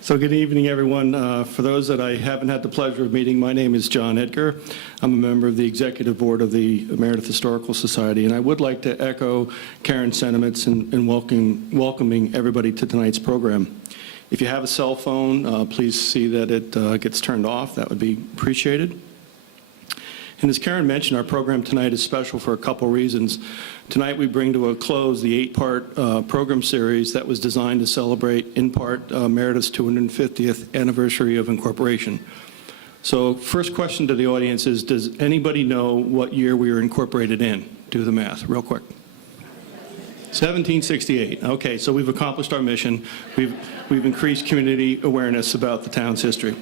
So good evening, everyone. For those that I haven't had the pleasure of meeting, my name is John Edgar. I'm a member of the Executive Board of the Meredith Historical Society, and I would like to echo Karen's sentiments in welcoming everybody to tonight's program. If you have a cell phone, please see that it gets turned off. That would be appreciated. And as Karen mentioned, our program tonight is special for a couple reasons. Tonight we bring to a close the 8-part program series that was designed to celebrate, in part, Meredith's 250th anniversary of incorporation. So first question to the audience is, does anybody know what year we were incorporated in? Do the math real quick. 1768. Okay, so we've accomplished our mission. We've increased community awareness about the town's history.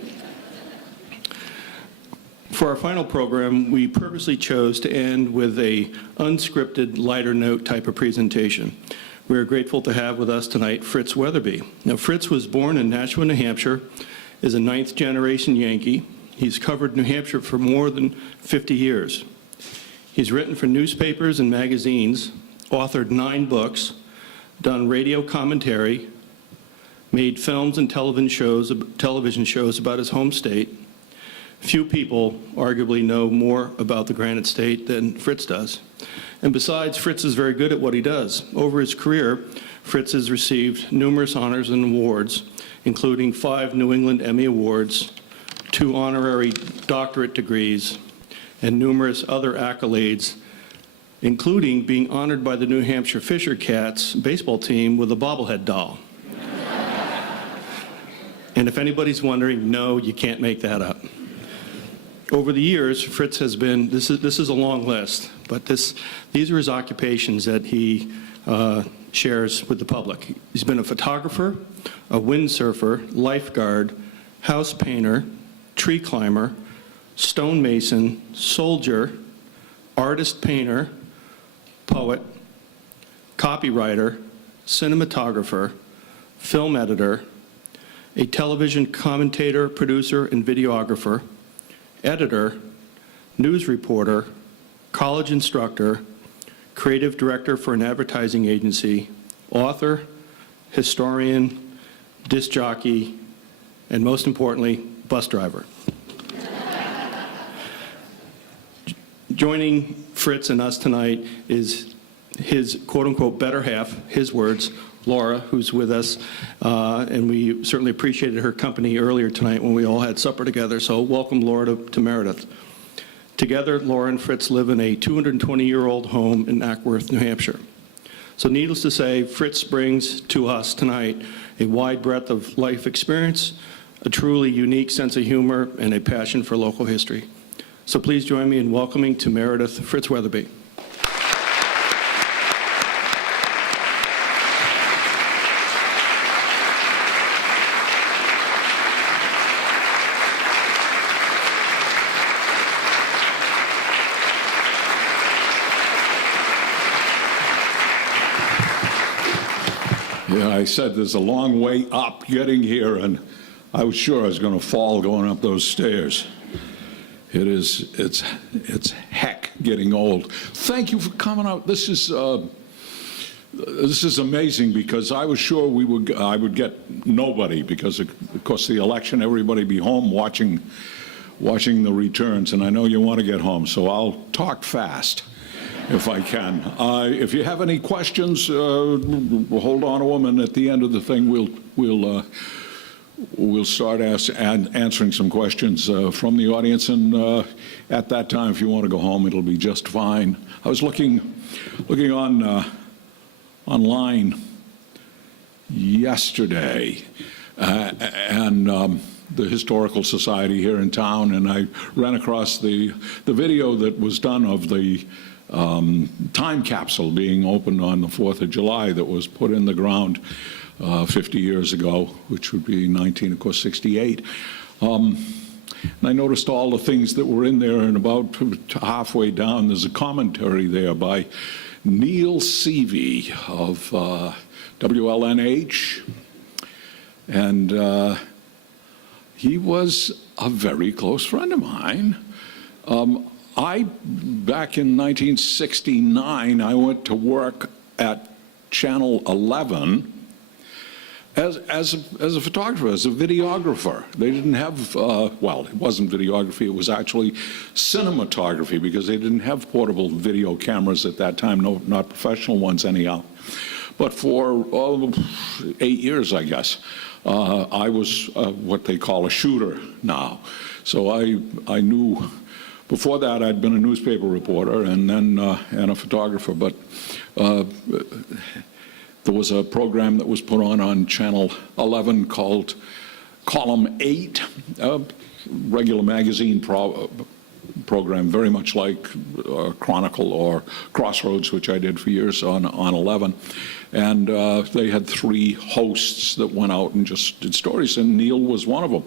For our final program, we purposely chose to end with a unscripted, lighter note type of presentation. We are grateful to have with us tonight Fritz Wetherbee. Now, Fritz was born in Nashua, New Hampshire, is a 9th-generation Yankee. He's covered New Hampshire for more than 50 years. He's written for newspapers and magazines, authored 9 books, done radio commentary, made films and television shows about his home state. Few people arguably know more about the Granite State than Fritz does. And besides, Fritz is very good at what he does. Over his career, Fritz has received numerous honors and awards, including 5 New England Emmy Awards, 2 honorary doctorate degrees, and numerous other accolades, including being honored by the New Hampshire Fisher Cats baseball team with a bobblehead doll. And if anybody's wondering, no, you can't make that up. Over the years, Fritz has been, this is a long list, but these are his occupations that he shares with the public. He's been a photographer, a windsurfer, lifeguard, house painter, tree climber, stonemason, soldier, artist painter, poet, copywriter, cinematographer, film editor, a television commentator, producer, and videographer, editor, news reporter, college instructor, creative director for an advertising agency, author, historian, disc jockey, and most importantly, bus driver. Joining Fritz and us tonight is his quote-unquote better half, his words, Laura, who's with us, and we certainly appreciated her company earlier tonight when we all had supper together. So welcome, Laura, to Meredith. Together, Laura and Fritz live in a 220-year-old home in Ackworth, New Hampshire. So needless to say, Fritz brings to us tonight a wide breadth of life experience, a truly unique sense of humor, and a passion for local history. So please join me in welcoming to Meredith, Fritz Wetherbee. Yeah, I said there's a long way up getting here, and I was sure I was going to fall going up those stairs. It's heck getting old. Thank you for coming out. This is amazing, because I was sure I would get nobody, because of course the election, everybody be home watching the returns, and I know you want to get home, so I'll talk fast if I can. If you have any questions, we'll hold on to them, and at the end of the thing, we'll start answering some questions from the audience, and at that time, if you want to go home, it'll be just fine. I was looking online yesterday, and the Historical Society here in town, and I ran across the video that was done of the time capsule being opened on the 4th of July that was put in the ground 50 years ago, which would be 1968. And I noticed all the things that were in there, and about halfway down, there's a commentary there by Neil Seavey of WLNH, and he was a very close friend of mine. Back in 1969, I went to work at Channel 11, as a photographer, as a videographer. They didn't have, well, it wasn't videography, it was actually cinematography, because they didn't have portable video cameras at that time, no, not professional ones anyhow. But for 8 years, I guess, I was what they call a shooter now. So I knew, before that I'd been a newspaper reporter and then and a photographer, but there was a program that was put on Channel 11 called Column 8, a regular magazine program, very much like Chronicle or Crossroads, which I did for years on 11. And they had 3 hosts that went out and just did stories, and Neil was one of them.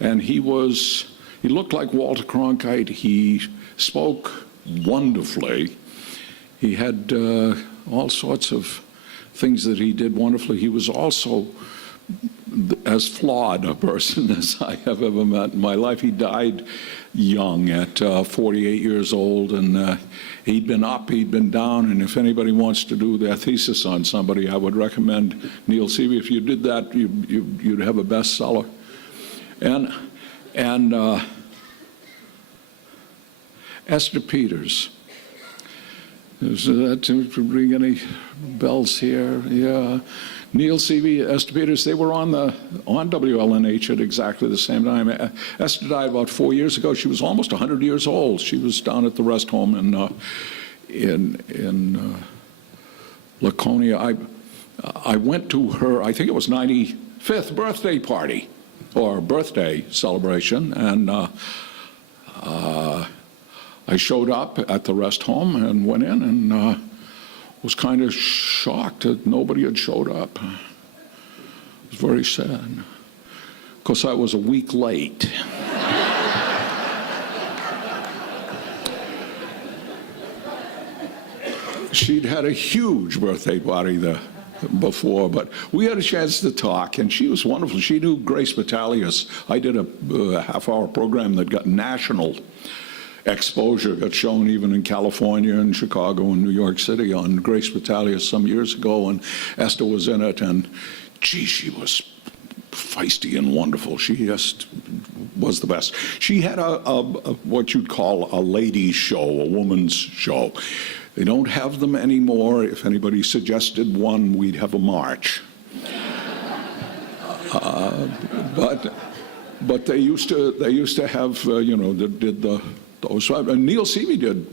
And he looked like Walter Cronkite. He spoke wonderfully. He had all sorts of things that he did wonderfully. He was also as flawed a person as I have ever met in my life. He died young at 48 years old, and he'd been up, he'd been down, and if anybody wants to do their thesis on somebody, I would recommend Neil Seavey. If you did that, you'd have a bestseller. And Esther Peters. Does that ring any bells here? Yeah. Neil Seavey, Esther Peters, they were on WLNH at exactly the same time. Esther died about 4 years ago. She was almost 100 years old. She was down at the rest home in Laconia. I went to her, I think it was 95th birthday party or birthday celebration, and I showed up at the rest home and went in and was kind of shocked that nobody had showed up. It was very sad. Of course, I was a week late. She'd had a huge birthday party before, but we had a chance to talk, and she was wonderful. She knew Grace Battalius. I did a half-hour program that got national exposure, got shown even in California and Chicago and New York City on Grace Battalius some years ago, and Esther was in it, and gee, she was feisty and wonderful. She just was the best. She had a what you'd call a ladies' show, a woman's show. They don't have them anymore. If anybody suggested one, we'd have a march. But they used to have did those. Neil Seavey did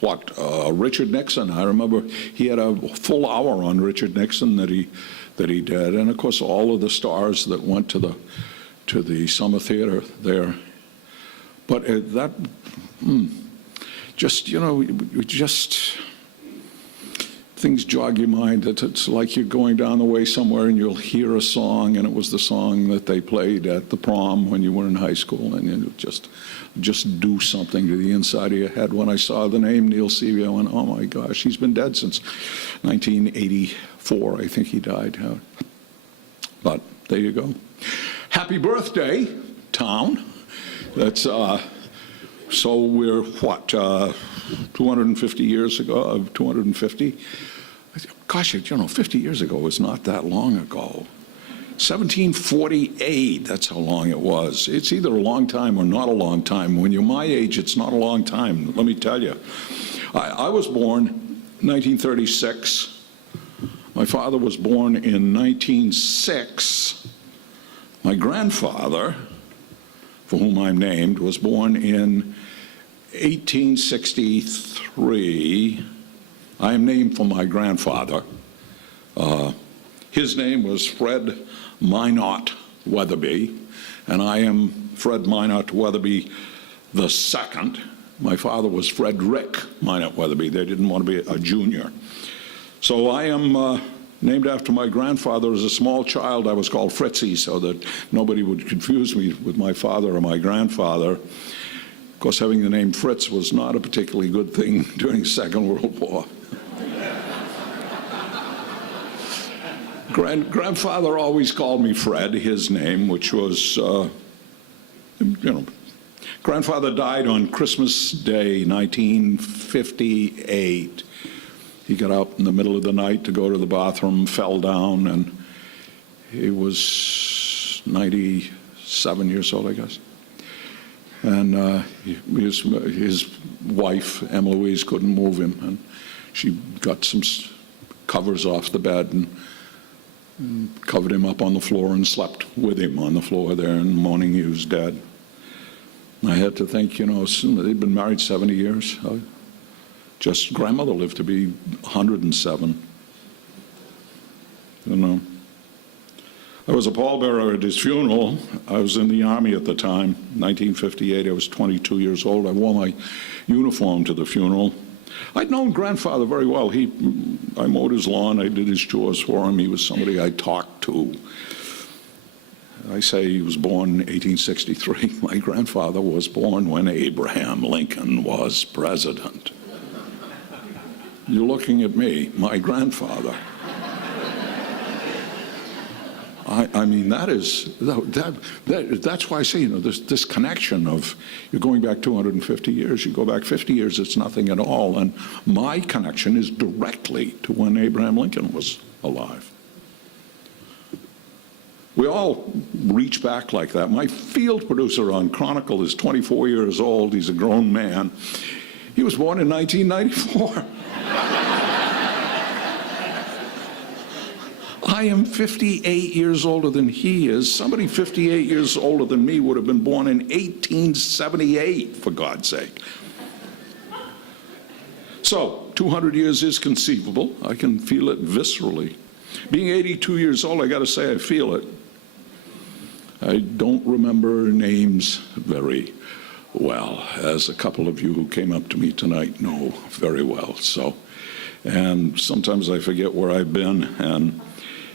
what? Richard Nixon. I remember he had a full hour on Richard Nixon that he did, and of course all of the stars that went to the Summer Theater there. But things jog your mind. It's like you're going down the way somewhere and you'll hear a song, and it was the song that they played at the prom when you were in high school, and you just do something to the inside of your head. When I saw the name Neil Seavey, I went, oh my gosh, he's been dead since 1984, I think he died. But there you go. Happy birthday, town. That's so we're what, 250 years ago, 250? Gosh, 50 years ago was not that long ago. 1748, that's how long it was. It's either a long time or not a long time. When you're my age, it's not a long time, let me tell you. I was born 1936. My father was born in 1906. My grandfather, for whom I'm named, was born in 1863. I am named for my grandfather. His name was Fred Minot Wetherbee, and I am Fred Minot Wetherbee II. My father was Frederick Minot Wetherbee. They didn't want to be a junior. So I am named after my grandfather. As a small child, I was called Fritzy so that nobody would confuse me with my father or my grandfather. Of course, having the name Fritz was not a particularly good thing during the Second World War. Grandfather always called me Fred, his name, which was, grandfather died on Christmas Day, 1958. He got up in the middle of the night to go to the bathroom, fell down, and He was 97 years old, I guess. And his wife, Emma Louise, couldn't move him, and she got some covers off the bed and covered him up on the floor and slept with him on the floor there, and in the morning he was dead. I had to think, they'd been married 70 years. Just grandmother lived to be 107. I was a pallbearer at his funeral. I was in the Army at the time, 1958. I was 22 years old. I wore my uniform to the funeral. I'd known grandfather very well. I mowed his lawn. I did his chores for him. He was somebody I talked to. I say he was born in 1863. My grandfather was born when Abraham Lincoln was president. You're looking at me, my grandfather. I mean, that's why I say, this connection of, you're going back 250 years, you go back 50 years, it's nothing at all. And my connection is directly to when Abraham Lincoln was alive. We all reach back like that. My field producer on Chronicle is 24 years old. He's a grown man. He was born in 1994. I am 58 years older than he is. Somebody 58 years older than me would have been born in 1878, for God's sake. So, 200 years is conceivable. I can feel it viscerally. Being 82 years old, I got to say I feel it. I don't remember names very well, as a couple of you who came up to me tonight know very well. And sometimes I forget where I've been, and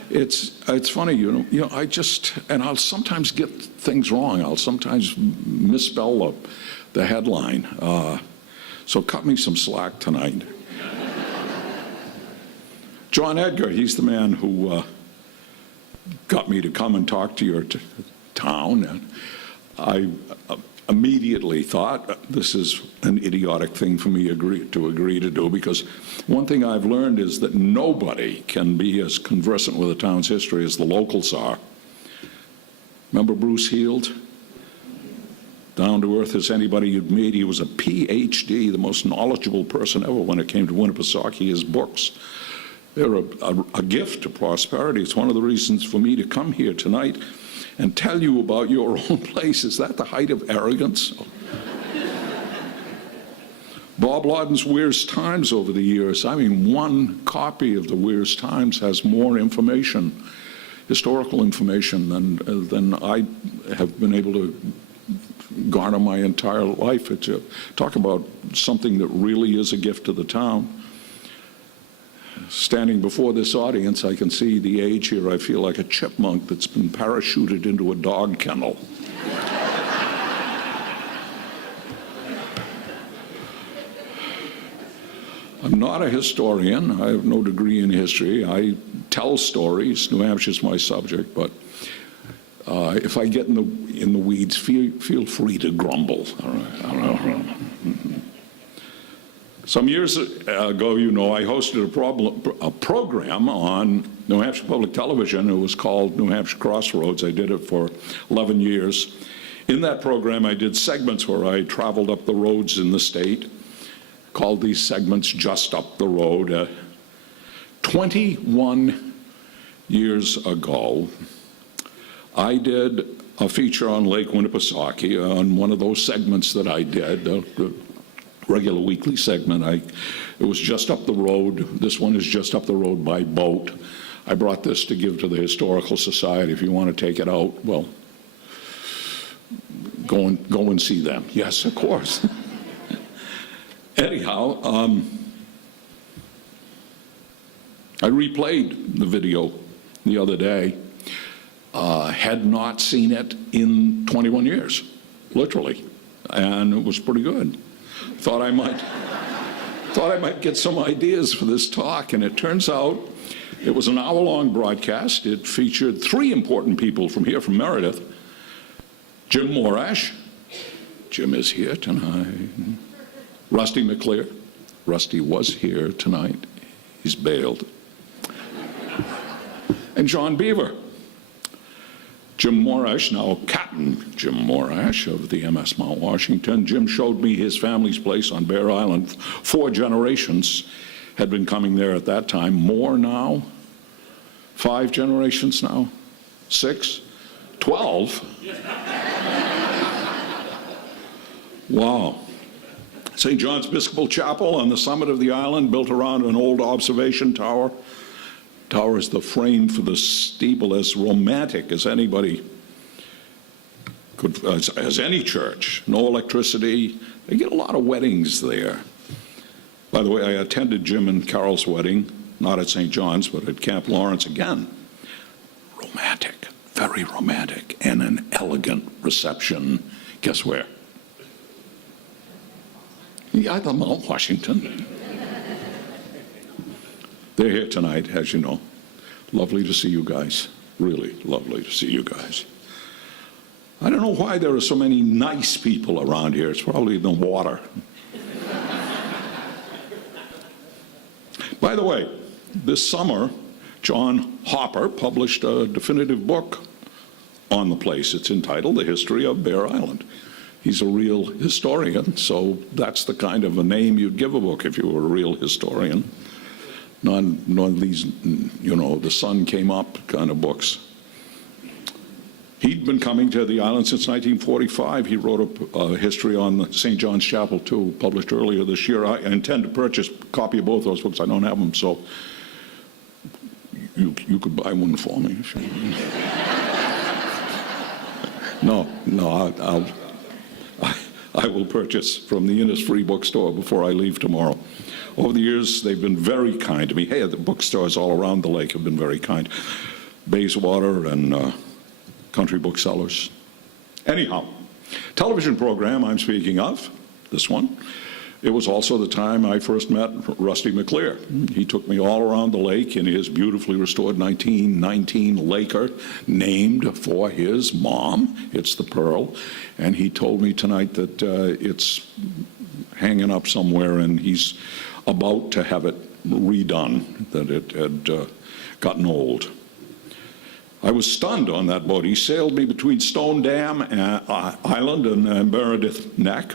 it's funny, and I'll sometimes get things wrong. I'll sometimes misspell the headline. So cut me some slack tonight. John Edgar, he's the man who got me to come and talk to your town. And I immediately thought, this is an idiotic thing for me to agree to do, because one thing I've learned is that nobody can be as conversant with a town's history as the locals are. Remember Bruce Heald? Down to earth as anybody you'd meet. He was a PhD, the most knowledgeable person ever when it came to Winnipesaukee. His books, they're a gift to prosperity. It's one of the reasons for me to come here tonight and tell you about your own place. Is that the height of arrogance? Bob Lawden's Weir's Times over the years, I mean, one copy of the Weir's Times has more information, historical information, than I have been able to garner my entire life. Talk about something that really is a gift to the town. Standing before this audience, I can see the age here. I feel like a chipmunk that's been parachuted into a dog kennel. I'm not a historian. I have no degree in history. I tell stories. New Hampshire's my subject, but if I get in the weeds, feel free to grumble. All right. Some years ago, I hosted a program on New Hampshire Public Television. It was called New Hampshire Crossroads. I did it for 11 years. In that program, I did segments where I traveled up the roads in the state, called these segments Just Up the Road. 21 years ago, I did a feature on Lake Winnipesaukee on one of those segments that I did, regular weekly segment. It was just up the road. This one is just up the road by boat. I brought this to give to the Historical Society. If you want to take it out, well, go and see them. Yes, of course. Anyhow, I replayed the video the other day. Had not seen it in 21 years, literally, and it was pretty good. Thought I might get some ideas for this talk, and it turns out it was an hour-long broadcast. It featured three important people from here, from Meredith. Jim Morash. Jim is here tonight. Rusty McClear. Rusty was here tonight. He's bailed. And John Beaver. Jim Morash, now Captain Jim Morash of the MS Mount Washington. Jim showed me his family's place on Bear Island. 4 generations had been coming there at that time. More now? 5 generations now? 6? 12? Wow. St. John's Episcopal Chapel on the summit of the island, built around an old observation tower. Tower is the frame for the steeple, as romantic as anybody could, as any church. No electricity. They get a lot of weddings there. By the way, I attended Jim and Carol's wedding, not at St. John's, but at Camp Lawrence again. Romantic, very romantic, and an elegant reception. Guess where? Yeah, the Mount Washington. They're here tonight, as you know. Lovely to see you guys. Really lovely to see you guys. I don't know why there are so many nice people around here. It's probably the water. By the way, this summer, John Hopper published a definitive book on the place. It's entitled The History of Bear Island. He's a real historian, so that's the kind of a name you'd give a book if you were a real historian. None of these, the sun came up kind of books. He'd been coming to the island since 1945. He wrote a history on the St. John's Chapel, too, published earlier this year. I intend to purchase a copy of both those books. I don't have them, so you could buy one for me. No, I will purchase from the Innisfree bookstore before I leave tomorrow. Over the years, they've been very kind to me. Hey, the bookstores all around the lake have been very kind. Bayswater and Country Booksellers. Anyhow, television program I'm speaking of, this one, it was also the time I first met Rusty McClear. He took me all around the lake in his beautifully restored 1919 Laker, named for his mom. It's the Pearl. And he told me tonight that it's hanging up somewhere and he's about to have it redone, that it had gotten old. I was stunned on that boat. He sailed me between Stone Dam Island and Meredith Neck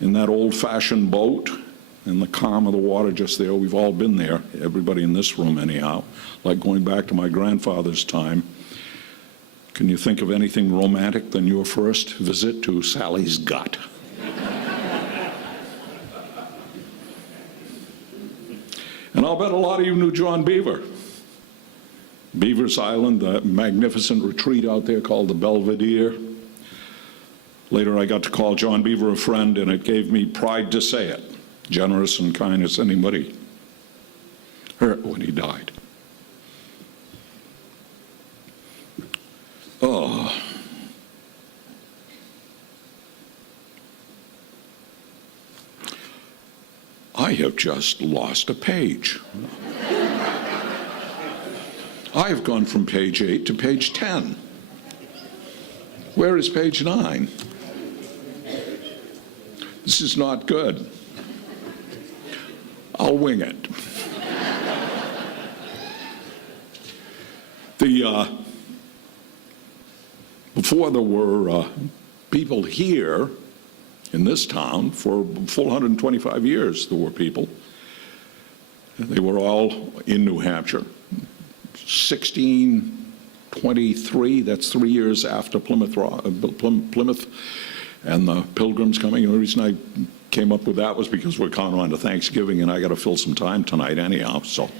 in that old-fashioned boat, in the calm of the water just there. We've all been there, everybody in this room anyhow, like going back to my grandfather's time. Can you think of anything romantic than your first visit to Sally's Gut? And I'll bet a lot of you knew John Beaver. Beaver's Island, the magnificent retreat out there called the Belvedere. Later I got to call John Beaver a friend, and it gave me pride to say it. Generous and kind as anybody. Hurt when he died. Oh. I have just lost a page. I have gone from page 8 to page 10. Where is page 9? This is not good. I'll wing it. Before there were people here in this town, for a full 125 years there were people. They were all in New Hampshire. 1623, that's 3 years after Plymouth and the Pilgrims coming. And the reason I came up with that was because we're coming on to Thanksgiving and I got to fill some time tonight anyhow. So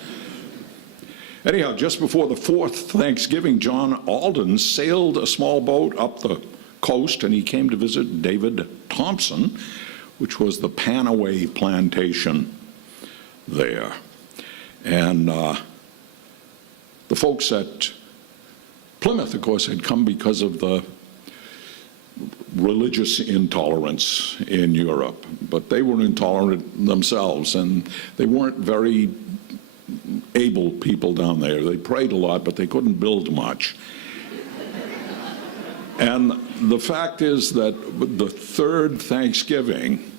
anyhow, just before the 4th Thanksgiving, John Alden sailed a small boat up the coast and he came to visit David Thompson, which was the Panaway plantation there. And the folks at Plymouth, of course, had come because of the religious intolerance in Europe. But they were intolerant themselves, and they weren't very able people down there. They prayed a lot, but they couldn't build much. And the fact is that the 3rd Thanksgiving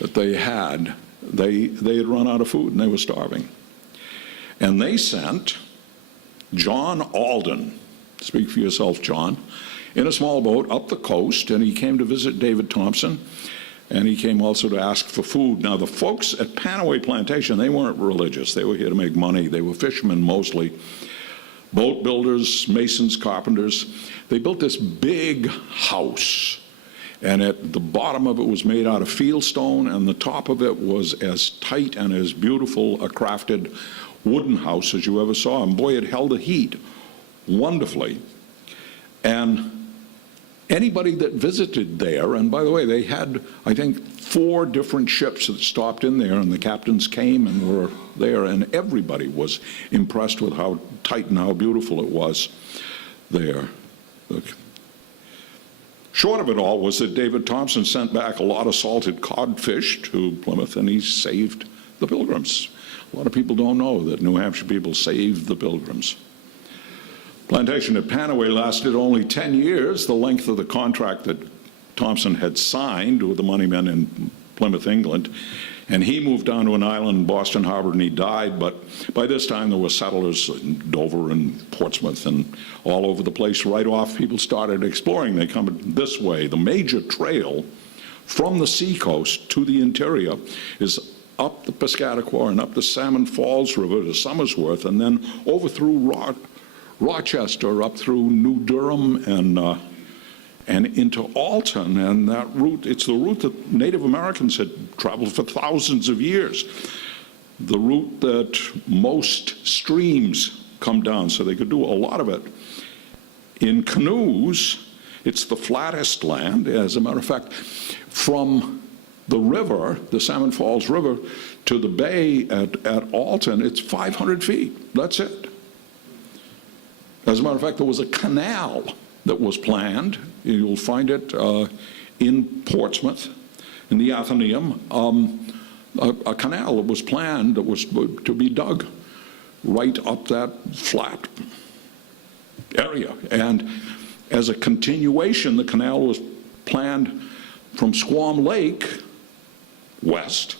that they had run out of food and they were starving. And they sent John Alden speak for yourself, John, in a small boat up the coast, and he came to visit David Thompson, and he came also to ask for food. Now, the folks at Panaway Plantation, they weren't religious. They were here to make money. They were fishermen mostly, boat builders, masons, carpenters. They built this big house, and at the bottom of it was made out of fieldstone, and the top of it was as tight and as beautiful a crafted wooden house as you ever saw. And boy, it held the heat wonderfully. And anybody that visited there, and by the way, they had, I think, 4 different ships that stopped in there, and the captains came and were there, and everybody was impressed with how tight and how beautiful it was there. Look. Short of it all was that David Thompson sent back a lot of salted codfish to Plymouth, and he saved the Pilgrims. A lot of people don't know that New Hampshire people saved the Pilgrims. Plantation at Panaway lasted only 10 years, the length of the contract that Thompson had signed with the moneymen in Plymouth, England. And he moved down to an island in Boston Harbor, and he died. But by this time, there were settlers in Dover and Portsmouth and all over the place. Right off, people started exploring. They come this way. The major trail from the seacoast to the interior is up the Piscataqua and up the Salmon Falls River to Somersworth, and then over through Rochester, up through New Durham, and into Alton. And that route, it's the route that Native Americans had traveled for thousands of years. The route that most streams come down, so they could do a lot of it in canoes. It's the flattest land. As a matter of fact, from the river, the Salmon Falls River, to the bay at Alton, it's 500 feet. That's it. As a matter of fact, there was a canal that was planned. You'll find it in Portsmouth, in the Athenaeum. A canal that was planned that was to be dug right up that flat area. And as a continuation, the canal was planned from Squam Lake west,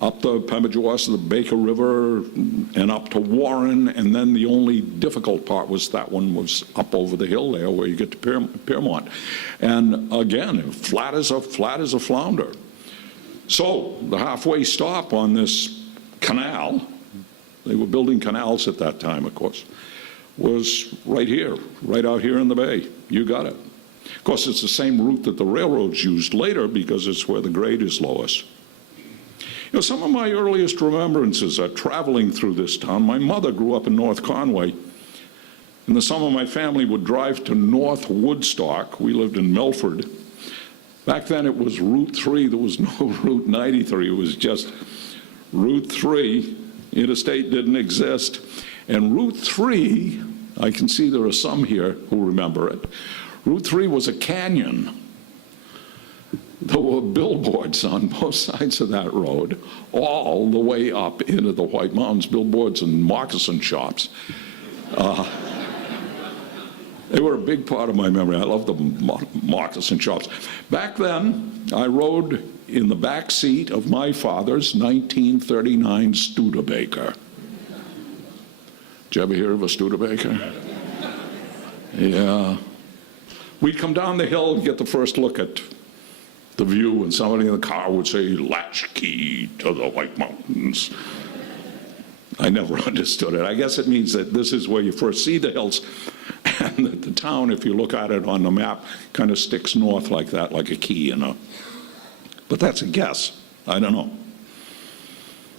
up the Pemigewasset, the Baker River, and up to Warren, and then the only difficult part was that one was up over the hill there where you get to Piermont. And again, flat as a flounder. So the halfway stop on this canal, they were building canals at that time, of course, was right here, right out here in the bay. You got it. Of course, it's the same route that the railroads used later because it's where the grade is lowest. You know, some of my earliest remembrances are traveling through this town. My mother grew up in North Conway. In the summer, my family would drive to North Woodstock. We lived in Milford. Back then, it was Route 3. There was no Route 93. It was just Route 3. Interstate didn't exist. And Route 3, I can see there are some here who remember it. Route 3 was a canyon. There were billboards on both sides of that road, all the way up into the White Mountains, billboards and moccasin shops. They were a big part of my memory. I love the moccasin shops. Back then, I rode in the back seat of my father's 1939 Studebaker. Did you ever hear of a Studebaker? Yeah. We'd come down the hill and get the first look at the view, and somebody in the car would say, "Latchkey to the White Mountains." I never understood it. I guess it means that this is where you first see the hills, and that the town, if you look at it on the map, kind of sticks north like that, like a key, you know. But that's a guess. I don't know.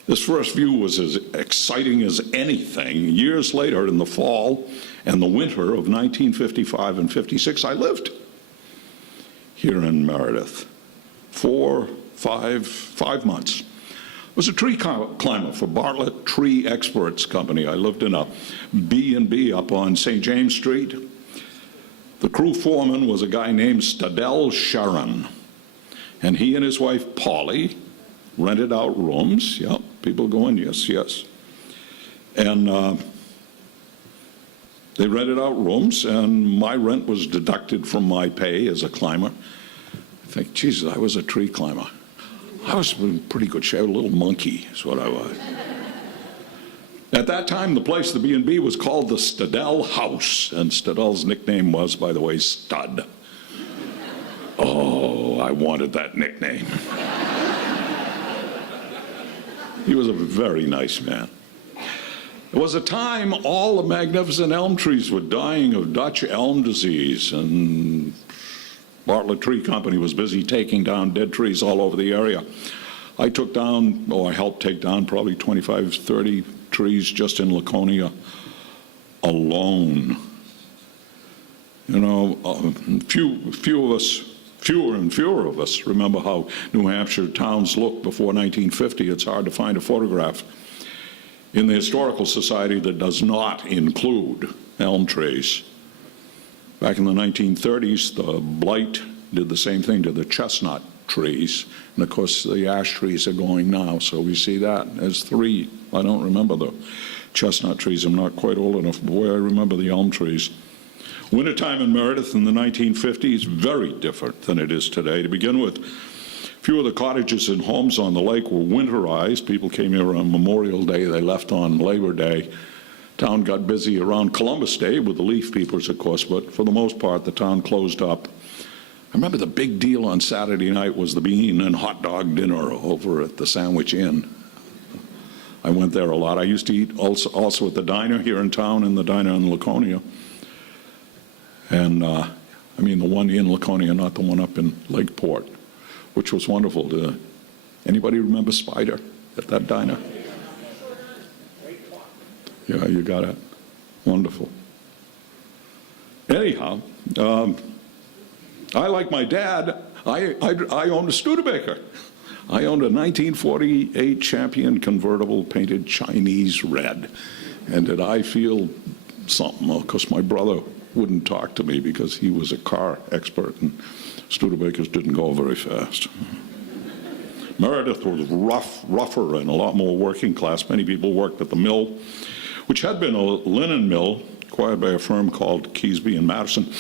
This first view was as exciting as anything. Years later, in the fall and the winter of 1955 and 56, I lived here in Meredith. 5 months. I was a tree climber for Bartlett Tree Experts Company. I lived in a B&B up on St. James Street. The crew foreman was a guy named Stadell Sharon, and he and his wife Polly rented out rooms. Yep, people going, yes, yes. And they rented out rooms, and my rent was deducted from my pay as a climber. I think, Jesus, I was a tree climber. I was in pretty good shape. A little monkey is what I was. At that time, the place, the B&B, was called the Stadell House, and Stadell's nickname was, by the way, Stud. Oh, I wanted that nickname. He was a very nice man. There was a time all the magnificent elm trees were dying of Dutch elm disease, and Bartlett Tree Company was busy taking down dead trees all over the area. I took down, I helped take down probably 25, 30 trees just in Laconia alone. You know, fewer and fewer of us remember how New Hampshire towns looked before 1950. It's hard to find a photograph in the Historical Society that does not include elm trees. Back in the 1930s, the blight did the same thing to the chestnut trees. And of course, the ash trees are going now, so we see that as three. I don't remember the chestnut trees. I'm not quite old enough, but boy, I remember the elm trees. Wintertime in Meredith in the 1950s, very different than it is today. To begin with, few of the cottages and homes on the lake were winterized. People came here on Memorial Day. They left on Labor Day. Town got busy around Columbus Day with the leaf peepers, of course, but for the most part, the town closed up. I remember the big deal on Saturday night was the bean and hot dog dinner over at the Sandwich Inn. I went there a lot. I used to eat also at the diner here in town and the diner in Laconia. And I mean the one in Laconia, not the one up in Lakeport, which was wonderful. Anybody remember Spider at that diner? Yeah, you got it. Wonderful. Anyhow, I, like my dad, I owned a Studebaker. I owned a 1948 Champion convertible painted Chinese red. And did I feel something? Well, because my brother wouldn't talk to me because he was a car expert, and Studebakers didn't go very fast. Meredith was rougher and a lot more working class. Many people worked at the mill, which had been a linen mill acquired by a firm called Keesby and Madison.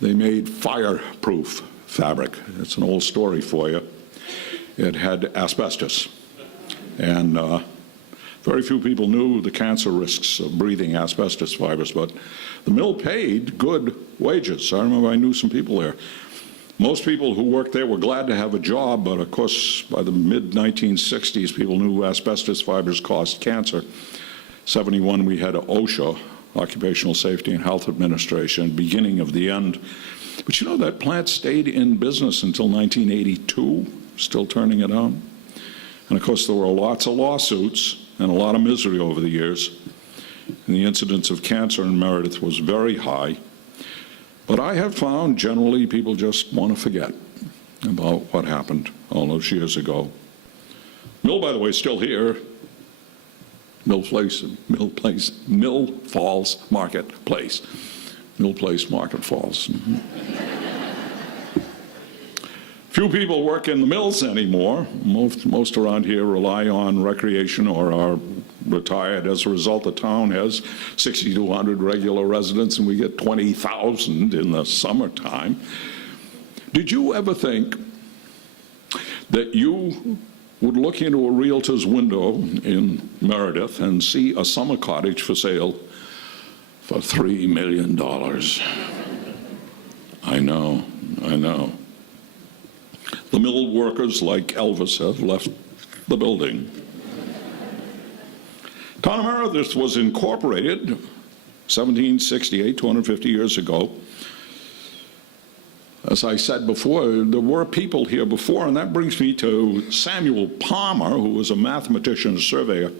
They made fireproof fabric. It's an old story for you. It had asbestos, and very few people knew the cancer risks of breathing asbestos fibers, but the mill paid good wages. I remember I knew some people there. Most people who worked there were glad to have a job, but of course, by the mid-1960s, people knew asbestos fibers caused cancer. 71, we had OSHA, Occupational Safety and Health Administration, beginning of the end. But you know, that plant stayed in business until 1982, still turning it on. And of course, there were lots of lawsuits and a lot of misery over the years. And the incidence of cancer in Meredith was very high. But I have found generally people just want to forget about what happened all those years ago. Mill, by the way, is still here. Mill Falls Marketplace. Mill Place Market Falls. Few people work in the mills anymore. Most around here rely on recreation or are retired. As a result, the town has 60 to 100 regular residents, and we get 20,000 in the summertime. Did you ever think that you would look into a realtor's window in Meredith and see a summer cottage for sale for $3 million? I know. The mill workers, like Elvis, have left the building. Town of Meredith was incorporated 1768, 250 years ago. As I said before, there were people here before, and that brings me to Samuel Palmer, who was a mathematician and surveyor.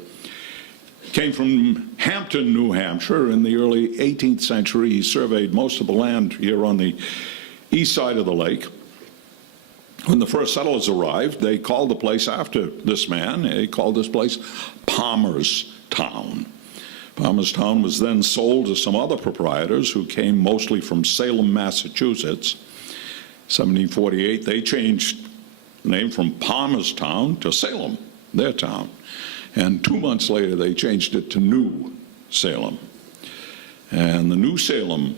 Came from Hampton, New Hampshire. In the early 18th century, he surveyed most of the land here on the east side of the lake. When the first settlers arrived, they called the place after this man. They called this place Palmer's Town. Palmer's Town was then sold to some other proprietors who came mostly from Salem, Massachusetts. 1748, they changed the name from Palmer's Town to Salem, their town. And 2 months later, they changed it to New Salem. And the New Salem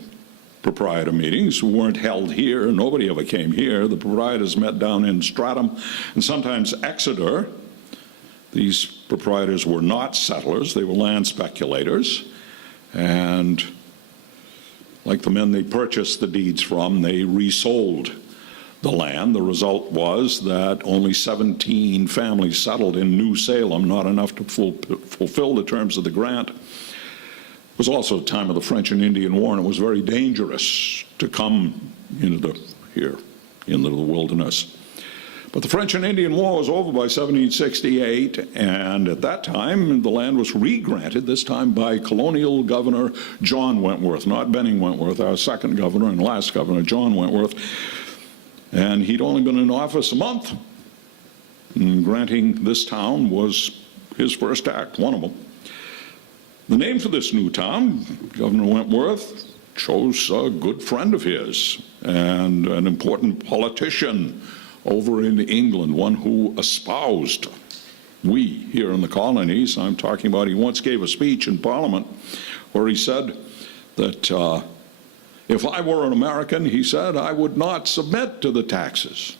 proprietor meetings weren't held here. Nobody ever came here. The proprietors met down in Stratham and sometimes Exeter. These proprietors were not settlers, they were land speculators, and like the men they purchased the deeds from, they resold the land. The result was that only 17 families settled in New Salem, not enough to fulfill the terms of the grant. It was also the time of the French and Indian War, and it was very dangerous to come into the wilderness. But the French and Indian War was over by 1768, and at that time the land was re-granted, this time by colonial governor John Wentworth, not Benning Wentworth, our second governor and last governor, John Wentworth. And he'd only been in office a month, and granting this town was his first act, one of them. The name for this new town, Governor Wentworth chose a good friend of his and an important politician over in England, one who espoused we here in the colonies. I'm talking about, he once gave a speech in Parliament where he said that if I were an American, he said, I would not submit to the taxes.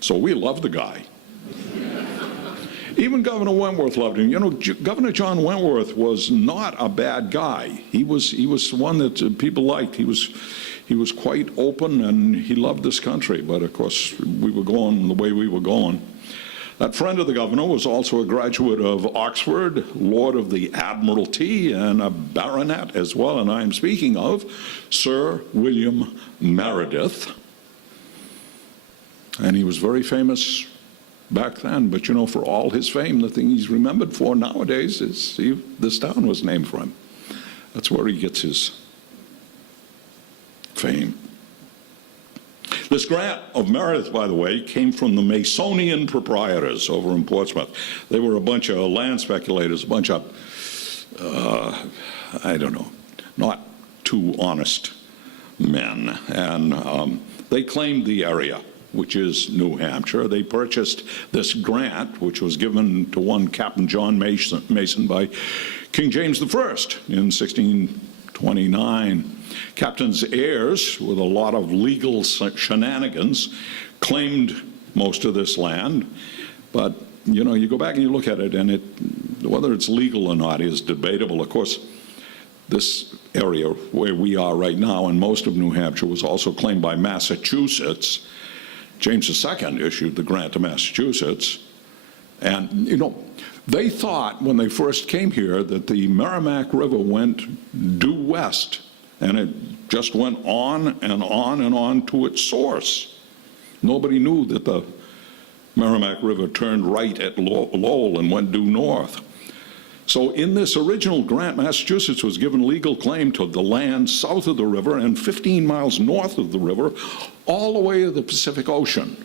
So we love the guy. Even Governor Wentworth loved him. You know, Governor John Wentworth was not a bad guy. He was one that people liked. He was quite open, and he loved this country. But of course, we were going the way we were going. That friend of the governor was also a graduate of Oxford, Lord of the Admiralty, and a baronet as well. And I am speaking of Sir William Meredith. And he was very famous back then, but you know, for all his fame, the thing he's remembered for nowadays is this town was named for him. That's where he gets his fame. This grant of Meredith, by the way, came from the Masonian proprietors over in Portsmouth. They were a bunch of land speculators, a bunch of, I don't know, not too honest men. And they claimed the area, which is New Hampshire. They purchased this grant, which was given to one Captain John Mason by King James I in 1629. Captain's heirs, with a lot of legal shenanigans, claimed most of this land. But, you know, you go back and you look at it, and whether it's legal or not is debatable. Of course, this area where we are right now, and most of New Hampshire, was also claimed by Massachusetts. James II issued the grant to Massachusetts. And, you know, they thought when they first came here that the Merrimack River went due west, and it just went on and on and on to its source. Nobody knew that the Merrimack River turned right at Lowell and went due north. So in this original grant, Massachusetts was given legal claim to the land south of the river and 15 miles north of the river, all the way to the Pacific Ocean.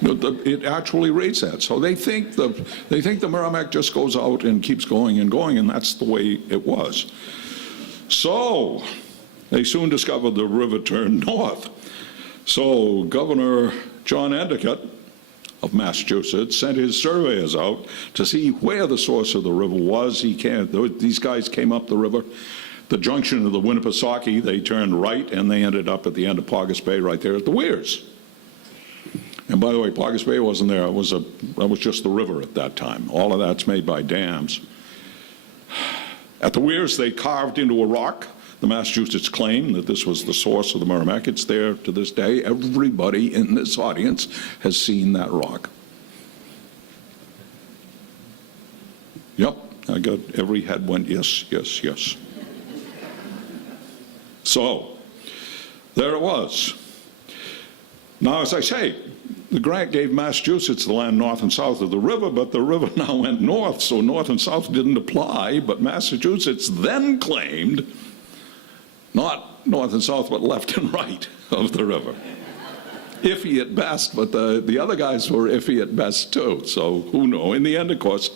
It actually reads that. So they think the Merrimack just goes out and keeps going and going, and that's the way it was. So they soon discovered the river turned north. So Governor John Endicott of Massachusetts sent his surveyors out to see where the source of the river was. These guys came up the river. The junction of the Winnipesaukee, they turned right, and they ended up at the end of Paugus Bay right there at the Weirs. And by the way, Paugus Bay wasn't there. That was just the river at that time. All of that's made by dams. At the Weirs, they carved into a rock the Massachusetts claim that this was the source of the Merrimack. It's there to this day. Everybody in this audience has seen that rock. Yep, I got every head went yes, yes, yes. So, there it was. Now, as I say, the grant gave Massachusetts the land north and south of the river, but the river now went north, so north and south didn't apply, but Massachusetts then claimed not north and south, but left and right of the river. Iffy at best, but the other guys were iffy at best too, so who knows? In the end, of course,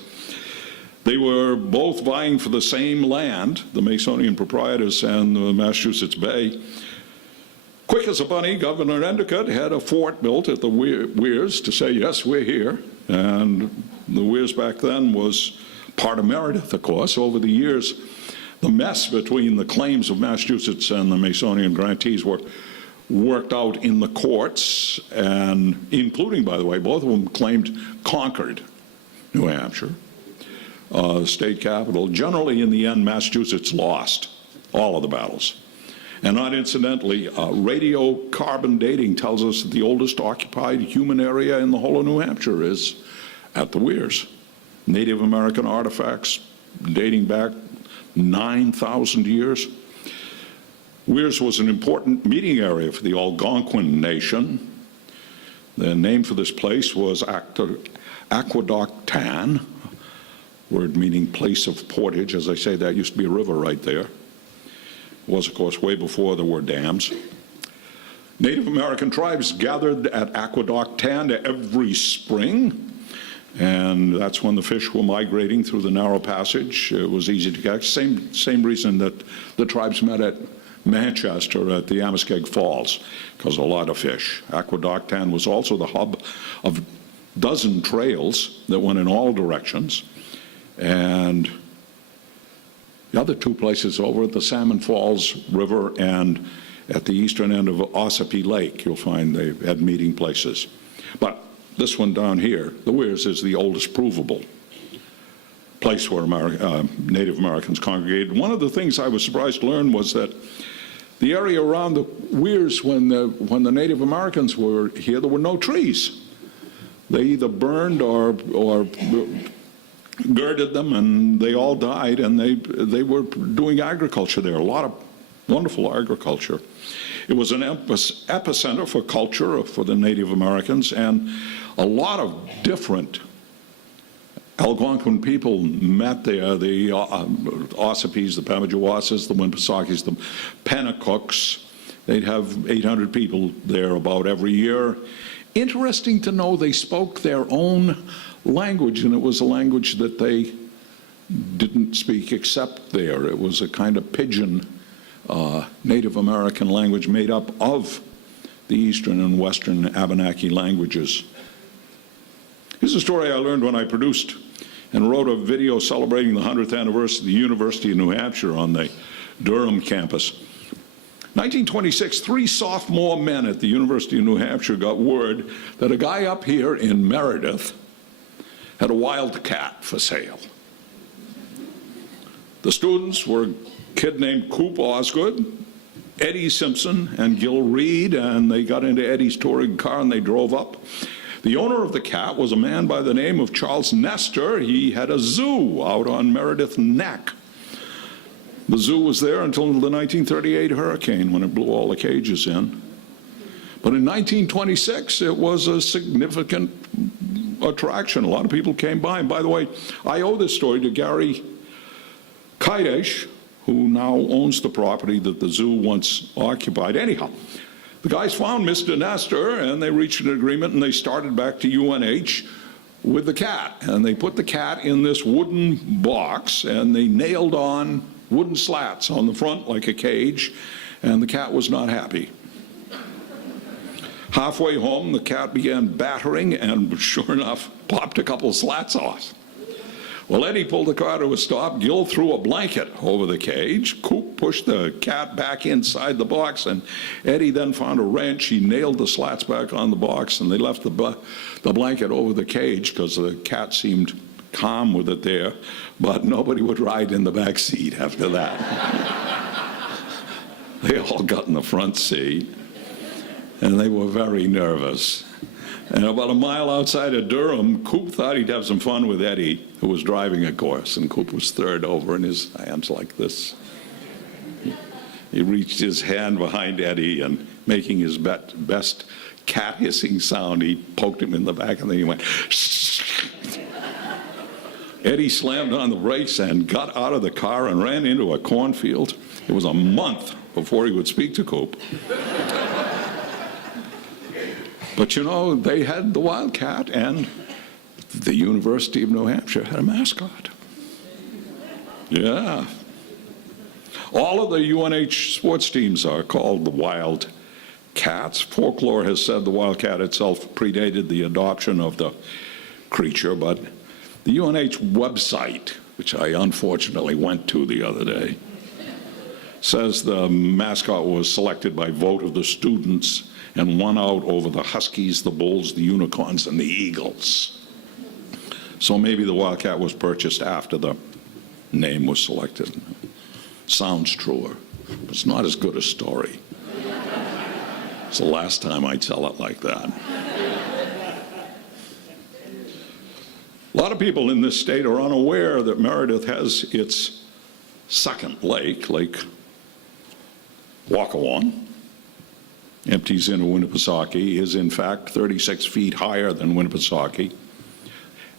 they were both vying for the same land, the Masonian proprietors and the Massachusetts Bay. Quick as a bunny, Governor Endicott had a fort built at the Weirs to say, yes, we're here. And the Weirs back then was part of Meredith, of course. Over the years, the mess between the claims of Massachusetts and the Masonian grantees were worked out in the courts, and including, by the way, both of them claimed Concord, New Hampshire, state capital. Generally, in the end, Massachusetts lost all of the battles. And not incidentally, radiocarbon dating tells us that the oldest occupied human area in the whole of New Hampshire is at the Weirs. Native American artifacts dating back 9,000 years. Weirs was an important meeting area for the Algonquin Nation. The name for this place was Aqueductan, word meaning place of portage. As I say, that used to be a river right there. It was, of course, way before there were dams. Native American tribes gathered at Aqueductan every spring, and that's when the fish were migrating through the narrow passage. It was easy to catch. Same reason that the tribes met at Manchester at the Amoskeag Falls, because a lot of fish. Aqueductan was also the hub of a dozen trails that went in all directions, and the other two places over at the Salmon Falls River and at the eastern end of Ossipee Lake, you'll find they had meeting places. But this one down here, the Weirs, is the oldest provable place where Native Americans congregated. One of the things I was surprised to learn was that the area around the Weirs, when the Native Americans were here, there were no trees. They either burned or girded them, and they all died, and they were doing agriculture there, a lot of wonderful agriculture. It was an epicenter for culture for the Native Americans, and a lot of different Algonquin people met there, the Ossapees, the Pemigewasses, the Winnipesaukee, the Penacooks. They'd have 800 people there about every year. Interesting to know they spoke their own language, and it was a language that they didn't speak except there. It was a kind of pidgin Native American language made up of the Eastern and Western Abenaki languages. Here's a story I learned when I produced and wrote a video celebrating the 100th anniversary of the University of New Hampshire on the Durham campus. 1926, 3 sophomore men at the University of New Hampshire got word that a guy up here in Meredith had a wild cat for sale. The students were a kid named Coop Osgood, Eddie Simpson, and Gil Reed, and they got into Eddie's touring car and they drove up. The owner of the cat was a man by the name of Charles Nestor. He had a zoo out on Meredith Neck. The zoo was there until the 1938 hurricane, when it blew all the cages in. But in 1926, it was a significant attraction. A lot of people came by. And by the way, I owe this story to Gary Kaidesh, who now owns the property that the zoo once occupied. Anyhow, the guys found Mr. Nestor, and they reached an agreement, and they started back to UNH with the cat. And they put the cat in this wooden box, and they nailed on wooden slats on the front like a cage, and the cat was not happy. Halfway home, the cat began battering, and sure enough, popped a couple of slats off. Well, Eddie pulled the car to a stop. Gil threw a blanket over the cage. Coop pushed the cat back inside the box, and Eddie then found a wrench. He nailed the slats back on the box, and they left the blanket over the cage because the cat seemed calm with it there, but nobody would ride in the back seat after that. They all got in the front seat, and they were very nervous. And about a mile outside of Durham, Coop thought he'd have some fun with Eddie, who was driving, of course, and Coop was third over in his hands like this. He reached his hand behind Eddie, and making his best cat hissing sound, he poked him in the back, and then he went, shh. Eddie slammed on the brakes and got out of the car and ran into a cornfield. It was a month before he would speak to Coop. But you know, they had the wildcat, and the University of New Hampshire had a mascot. Yeah. All of the UNH sports teams are called the Wildcats. Folklore has said the wildcat itself predated the adoption of the creature, but the UNH website, which I unfortunately went to the other day, says the mascot was selected by vote of the students and won out over the Huskies, the Bulls, the Unicorns, and the Eagles. So maybe the Wildcat was purchased after the name was selected. Sounds truer, but it's not as good a story. It's the last time I tell it like that. A lot of people in this state are unaware that Meredith has its second lake, Lake Wacawan, empties into Winnipesaukee, is in fact 36 feet higher than Winnipesaukee.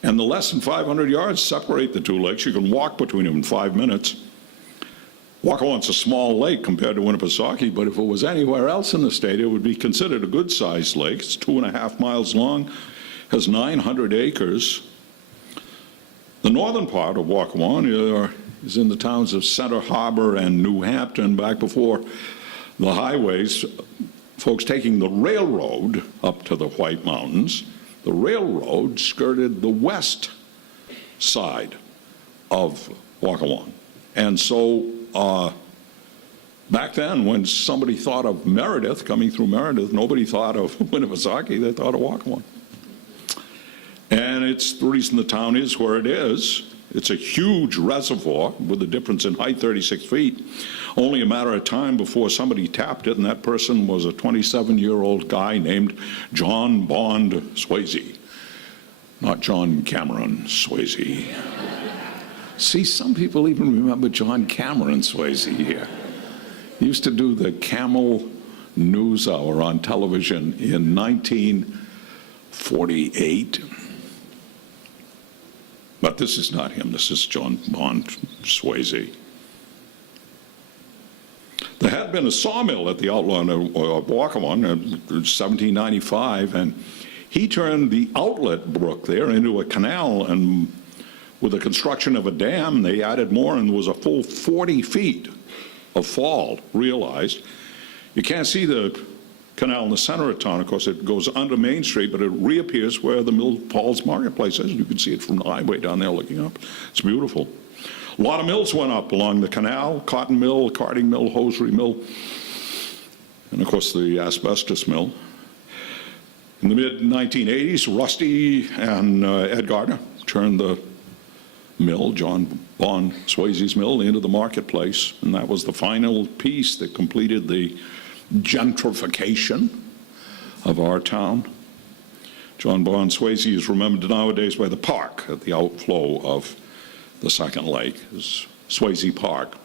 And the less than 500 yards separate the two lakes. You can walk between them in 5 minutes. Wacawan's a small lake compared to Winnipesaukee, but if it was anywhere else in the state, it would be considered a good-sized lake. It's 2.5 miles long, has 900 acres. The northern part of Wacawan is in the towns of Center Harbor and New Hampton. Back before the highways, folks taking the railroad up to the White Mountains, the railroad skirted the west side of Wacawan. And so back then, when somebody thought of Meredith, coming through Meredith, nobody thought of Winnipesaukee, they thought of Wacawan. And it's the reason the town is where it is. It's a huge reservoir with a difference in height, 36 feet. Only a matter of time before somebody tapped it, and that person was a 27-year-old guy named John Bond Swayze. Not John Cameron Swayze. See, some people even remember John Cameron Swayze here. He used to do the Camel News Hour on television in 1948. But this is not him. This is John Bond Swayze. There had been a sawmill at the outlet of Wacawan in 1795, and he turned the outlet brook there into a canal, and with the construction of a dam, they added more, and there was a full 40 feet of fall realized. You can't see the canal in the center of town. Of course, it goes under Main Street, but it reappears where the Mill Falls Marketplace is. You can see it from the highway down there looking up. It's beautiful. A lot of mills went up along the canal: cotton mill, carding mill, hosiery mill, and of course the asbestos mill. In the mid-1980s, Rusty and Ed Gardner turned the mill, John Bond Swayze's mill, into the marketplace, and that was the final piece that completed the gentrification of our town. John Bond Swayze is remembered nowadays by the park at the outflow of the second lake, is Swayze Park.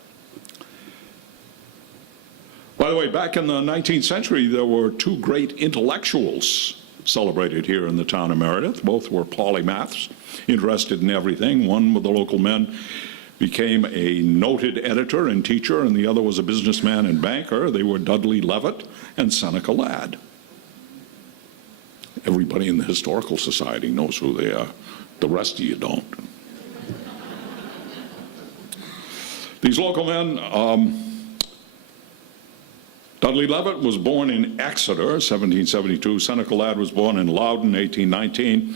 By the way, back in the 19th century, there were two great intellectuals celebrated here in the town of Meredith. Both were polymaths, interested in everything. One with the local men became a noted editor and teacher, and the other was a businessman and banker. They were Dudley Levitt and Seneca Ladd. Everybody in the Historical Society knows who they are. The rest of you don't. These local men, Dudley Levitt was born in Exeter, 1772. Seneca Ladd was born in Loudon, 1819.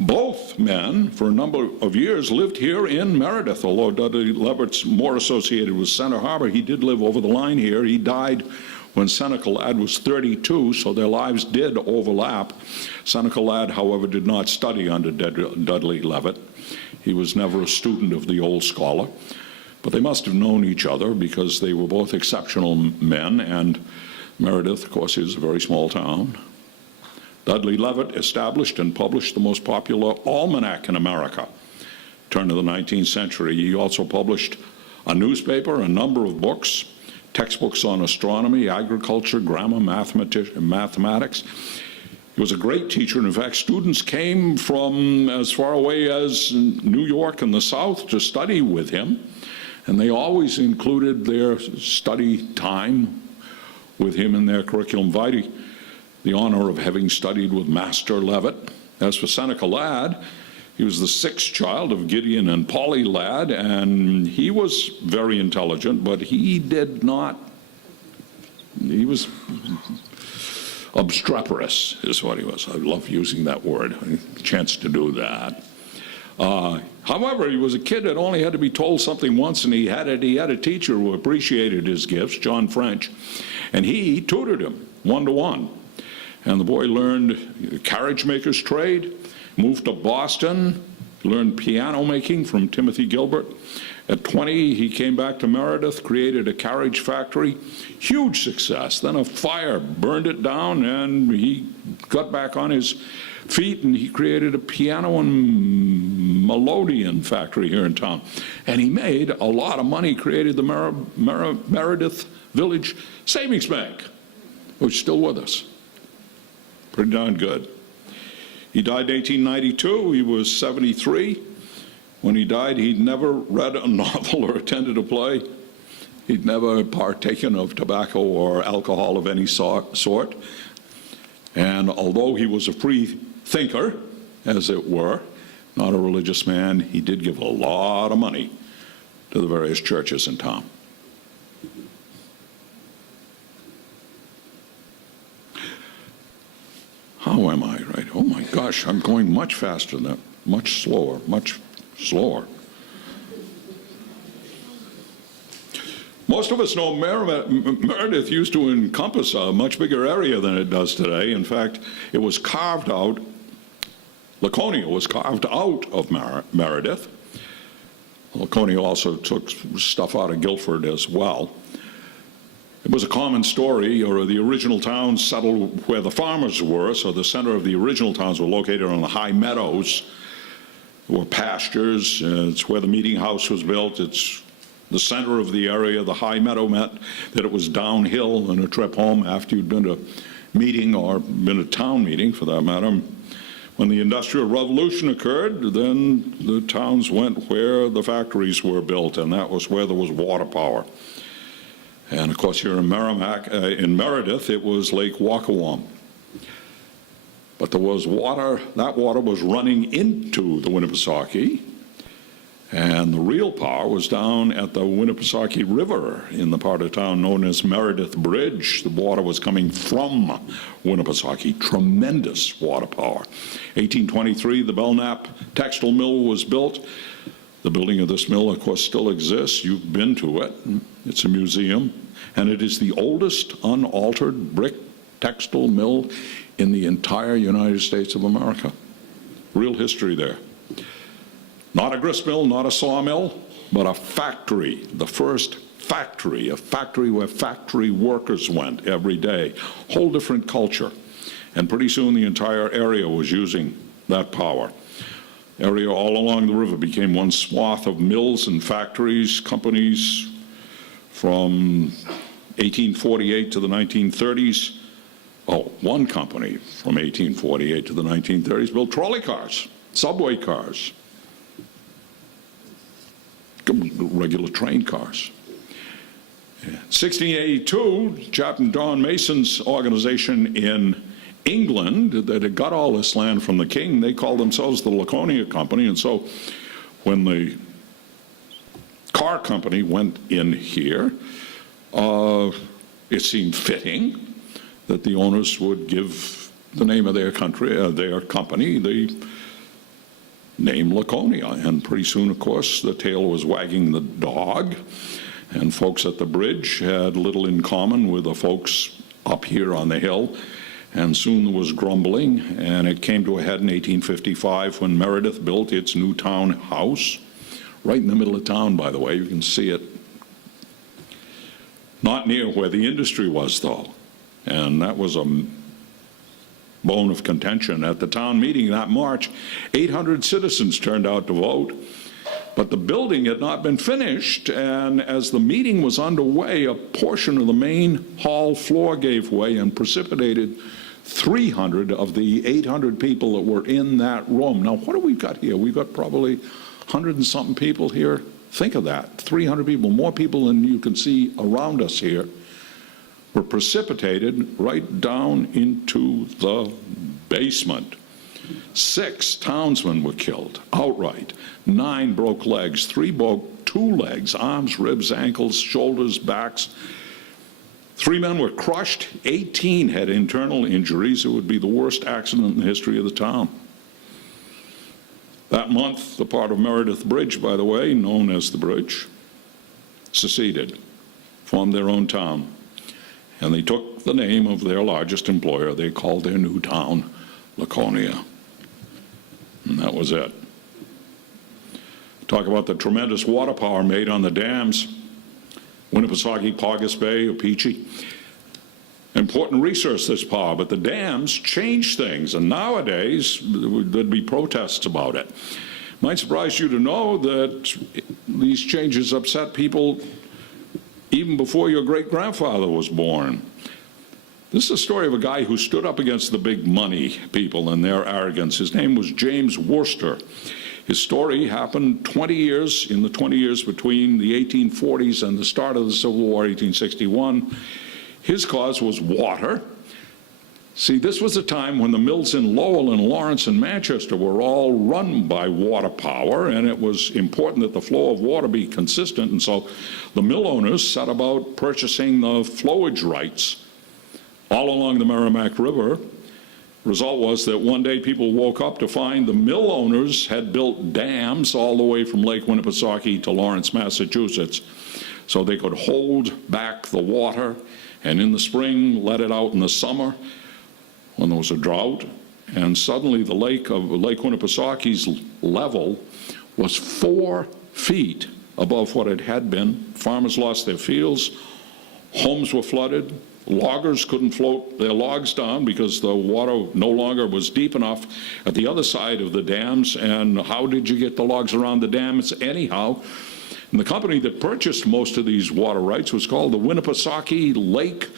Both men, for a number of years, lived here in Meredith. Although Dudley Levitt's more associated with Center Harbor, he did live over the line here. He died when Seneca Ladd was 32, so their lives did overlap. Seneca Ladd, however, did not study under Dudley Levitt. He was never a student of the old scholar. But they must have known each other because they were both exceptional men, and Meredith, of course, is a very small town. Dudley Levitt established and published the most popular almanac in America, turn of the 19th century. He also published a newspaper, a number of books, textbooks on astronomy, agriculture, grammar, mathematics. He was a great teacher, and in fact, students came from as far away as New York and the South to study with him. And they always included their study time with him in their curriculum vitae, the honor of having studied with Master Levitt. As for Seneca Ladd, he was the sixth child of Gideon and Polly Ladd, and he was very intelligent, but he was obstreperous is what he was. I love using that word, a chance to do that. However, he was a kid that only had to be told something once, and he had a teacher who appreciated his gifts, John French, and he tutored him one-to-one. And the boy learned carriage maker's trade, moved to Boston, learned piano making from Timothy Gilbert. At 20, he came back to Meredith, created a carriage factory, huge success. Then a fire burned it down, and he got back on his feet, and he created a piano and melodeon factory here in town. And he made a lot of money, created the Meredith Village Savings Bank, which is still with us. Pretty darn good. He died in 1892. He was 73. When he died, he'd never read a novel or attended a play. He'd never partaken of tobacco or alcohol of any sort. And although he was a free thinker, as it were, not a religious man, he did give a lot of money to the various churches in town. How am I, right? Oh my gosh, I'm going much faster than that, much slower. Most of us know Meredith used to encompass a much bigger area than it does today. In fact, it was carved out, Laconia was carved out of Meredith. Laconia also took stuff out of Guilford as well. It was a common story, or the original towns settled where the farmers were, so the center of the original towns were located on the high meadows. There were pastures. It's where the meeting house was built. It's the center of the area. The high meadow meant that it was downhill and a trip home after you'd been to a meeting or been to a town meeting, for that matter. When the Industrial Revolution occurred, then the towns went where the factories were built, and that was where there was water power. And of course, here in Meredith, it was Lake Wackawam. But there was water, that water was running into the Winnipesaukee, and the real power was down at the Winnipesaukee River in the part of town known as Meredith Bridge. The water was coming from Winnipesaukee, tremendous water power. 1823, the Belknap textile mill was built. The building of this mill, of course, still exists. You've been to it. It's a museum, and it is the oldest unaltered brick textile mill in the entire United States of America. Real history there. Not a grist mill, not a sawmill, but a factory, the first factory, a factory where factory workers went every day. Whole different culture. And pretty soon the entire area was using that power. Area all along the river became one swath of mills and factories, companies from 1848 to the 1930s. One company from 1848 to the 1930s built trolley cars, subway cars, regular train cars. 1682, Captain John Mason's organization in England that had got all this land from the king, they called themselves the Laconia Company, and so when the car company went in here, it seemed fitting that the owners would give the name of their company, the name Laconia. And pretty soon, of course, the tail was wagging the dog, and folks at the bridge had little in common with the folks up here on the hill. And soon there was grumbling, and it came to a head in 1855 when Meredith built its new town house, right in the middle of town, by the way. You can see it. Not near where the industry was, though. And that was a bone of contention. At the town meeting that March, 800 citizens turned out to vote, but the building had not been finished, and as the meeting was underway, a portion of the main hall floor gave way and precipitated 300 of the 800 people that were in that room. Now, what have we got here? We've got probably 100 and something people here. Think of that, 300 people, more people than you can see around us here, were precipitated right down into the basement. 6 townsmen were killed outright. 9 broke legs. 3 broke 2 legs, arms, ribs, ankles, shoulders, backs. 3 men were crushed. 18 had internal injuries. It would be the worst accident in the history of the town. That month, the part of Meredith Bridge, by the way, known as the bridge, seceded, formed their own town. And they took the name of their largest employer. They called their new town Laconia. And that was it. Talk about the tremendous water power made on the dams. Winnipesaukee, Paugus Bay, Opeechee. Important resource, this power, but the dams changed things, and nowadays there'd be protests about it. Might surprise you to know that these changes upset people even before your great-grandfather was born. This is a story of a guy who stood up against the big money people and their arrogance. His name was James Worcester. His story happened in the 20 years between the 1840s and the start of the Civil War, 1861. His cause was water. See, this was a time when the mills in Lowell and Lawrence and Manchester were all run by water power, and it was important that the flow of water be consistent, and so the mill owners set about purchasing the flowage rights all along the Merrimack River. Result was that one day people woke up to find the mill owners had built dams all the way from Lake Winnipesaukee to Lawrence, Massachusetts, so they could hold back the water, and in the spring let it out in the summer when there was a drought. And suddenly the Lake Winnipesaukee level was 4 feet above what it had been. Farmers lost their fields, homes were flooded, loggers couldn't float their logs down because the water no longer was deep enough at the other side of the dams. And how did you get the logs around the dams anyhow? And the company that purchased most of these water rights was called the Winnipesaukee Lake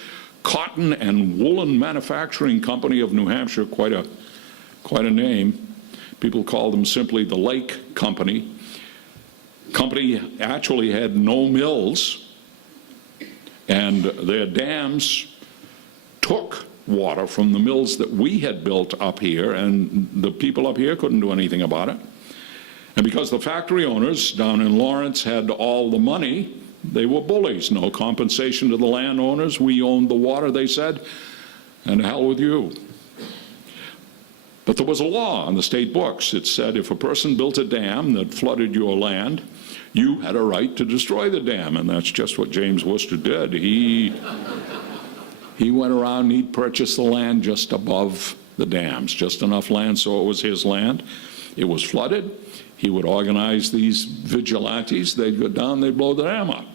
Cotton and Woolen Manufacturing Company of New Hampshire, quite a name. People called them simply the Lake Company. Company actually had no mills, and their dams took water from the mills that we had built up here, and the people up here couldn't do anything about it. And because the factory owners down in Lawrence had all the money, they were bullies. No compensation to the landowners. We owned the water, they said, and to hell with you. But there was a law on the state books. It said if a person built a dam that flooded your land, you had a right to destroy the dam, and that's just what James Worcester did. He went around and he purchased the land just above the dams, just enough land so it was his land. It was flooded. He would organize these vigilantes. They'd go down, they'd blow the dam up.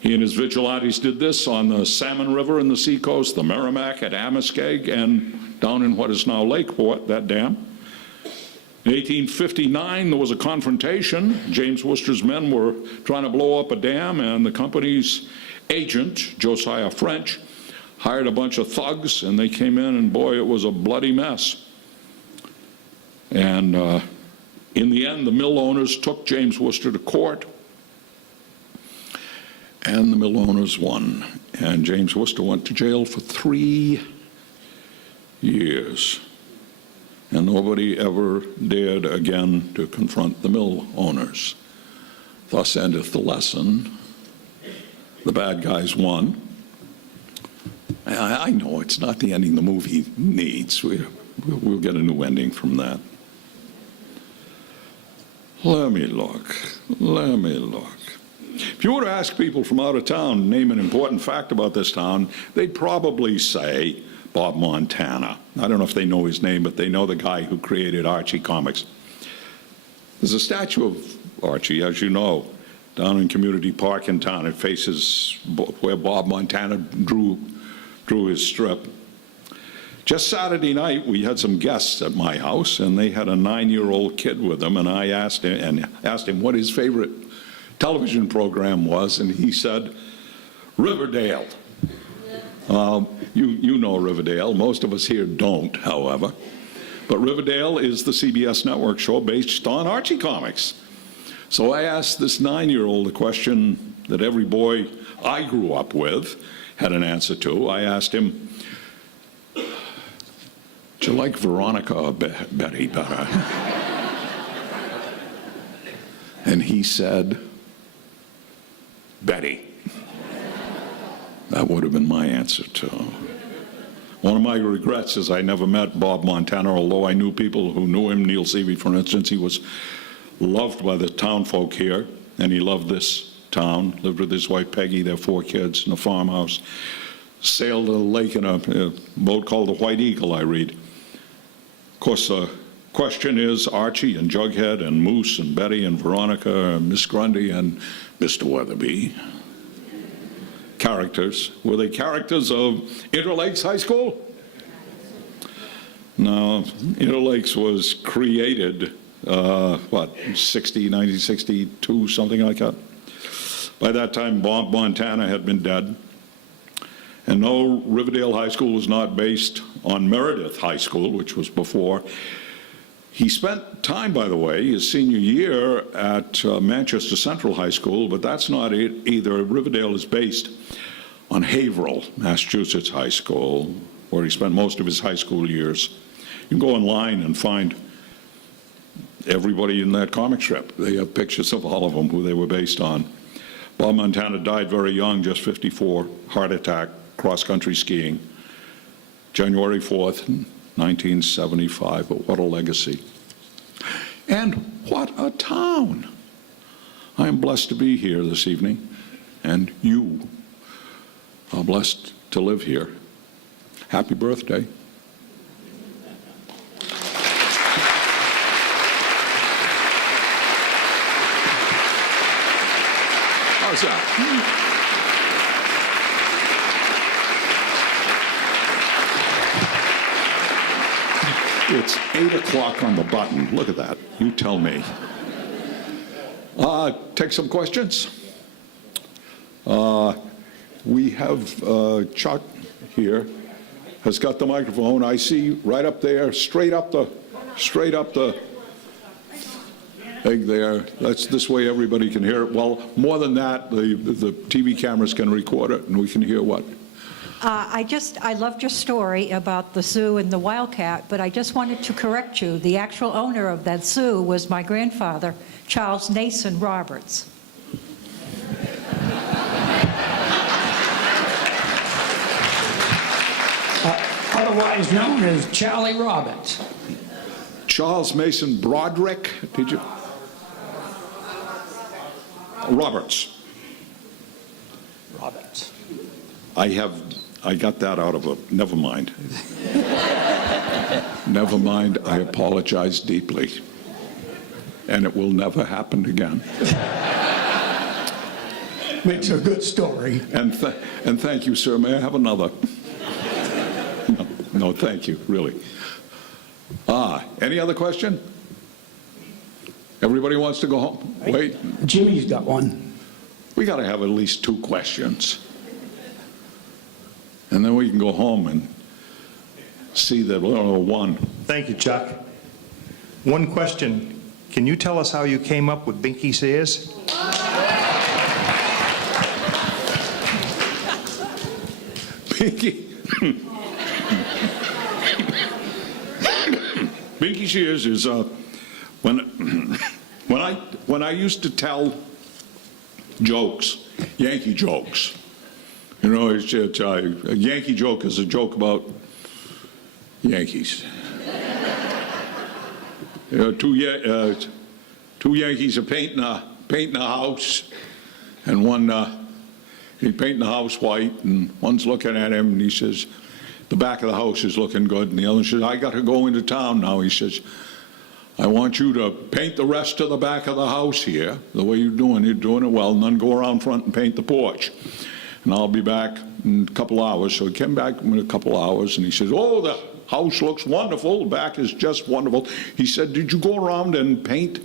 He and his vigilantes did this on the Salmon River in the seacoast, the Merrimack at Amoskeag, and down in what is now Lakeport, that dam. In 1859, there was a confrontation. James Worcester's men were trying to blow up a dam, and the company's agent, Josiah French, hired a bunch of thugs, and they came in, and boy, it was a bloody mess. And in the end, the mill owners took James Worcester to court, and the mill owners won. And James Worcester went to jail for 3 years. And nobody ever dared again to confront the mill owners. Thus endeth the lesson. The bad guys won. I know it's not the ending the movie needs. We'll get a new ending from that. Let me look. If you were to ask people from out of town, name an important fact about this town, they'd probably say Bob Montana. I don't know if they know his name, but they know the guy who created Archie Comics. There's a statue of Archie, as you know, down in Community Park in town. It faces where Bob Montana drew his strip. Just Saturday night, we had some guests at my house, and they had a 9-year-old kid with them, and I asked him what his favorite television program was, and he said, Riverdale. You know Riverdale. Most of us here don't, however. But Riverdale is the CBS network show based on Archie Comics. So I asked this 9-year-old a question that every boy I grew up with had an answer to. I asked him, do you like Veronica or Betty better? And he said, Betty. That would have been my answer too. One of my regrets is I never met Bob Montana, although I knew people who knew him. Neil Seavey, for instance, he was loved by the town folk here, and he loved this town, lived with his wife Peggy, their 4 kids in a farmhouse, sailed the lake in a boat called the White Eagle, I read. Of course, the question is Archie and Jughead and Moose and Betty and Veronica and Miss Grundy and Mr. Wetherbee. Characters. Were they characters of Interlakes High School? No, Interlakes was created, 1962, something like that. By that time, Bob Montana had been dead. And no, Riverdale High School was not based on Meredith High School, which was before. He spent time, by the way, his senior year at Manchester Central High School, but that's not it either. Riverdale is based on Haverhill, Massachusetts High School, where he spent most of his high school years. You can go online and find everybody in that comic strip. They have pictures of all of them, who they were based on. Bob Montana died very young, just 54, heart attack, cross-country skiing, January 4th, 1975. But what a legacy. And what a town. I am blessed to be here this evening, and you are blessed to live here. Happy birthday. How's that? It's 8 o'clock on the button. Look at that. You tell me. Take some questions. We have Chuck here has got the microphone. I see right up there, straight up the thing there. That's this way everybody can hear it. Well, more than that, the TV cameras can record it, and we can hear what. I loved your story about the zoo and the wildcat, but I just wanted to correct you. The actual owner of that zoo was my grandfather, Charles Nason Roberts. Otherwise known as Charlie Roberts. Charles Mason Broderick, did you? Roberts. Roberts. I got that out of a, never mind. Never mind, I apologize deeply. And it will never happen again. Makes a good story. And thank you, sir. May I have another? No, thank you, really. Any other question? Everybody wants to go home? Wait. Jimmy's got one. We got to have at least 2 questions. And then we can go home and see that, one. Thank you, Chuck. One question. Can you tell us how you came up with Binky Sears? Binky. Binky Sears is when I used to tell jokes, Yankee jokes. You know, a Yankee joke is a joke about Yankees. Two Yankees are painting a house, and one he's painting the house white, and one's looking at him, and he says, the back of the house is looking good, and the other says, I got to go into town now. He says, I want you to paint the rest of the back of the house here, the way you're doing it well, and then go around front and paint the porch. And I'll be back in a couple hours. So he came back in a couple hours, and he says, oh, the house looks wonderful. The back is just wonderful. He said, did you go around and paint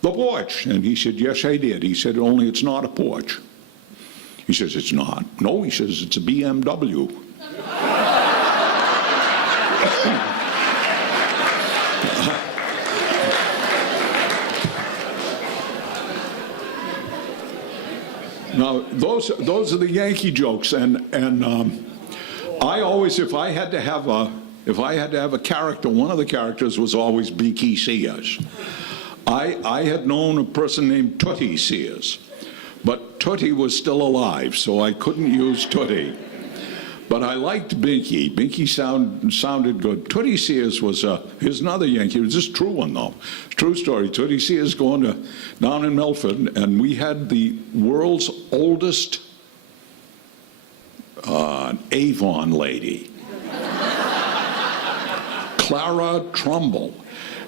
the porch? And he said, yes, I did. He said, only it's not a porch. He says, it's not. No, he says, it's a BMW. Now, those are the Yankee jokes, and I always, if I had to have a character, one of the characters was always Binky Sears. I had known a person named Tootie Sears, but Tootie was still alive, so I couldn't use Tootie. But I liked Binky. Binky sounded good. Tootie Sears was, here's another Yankee. It was just a true one, though. True story. Tootie Sears going down in Milford, and we had the world's oldest Avon lady, Clara Trumbull.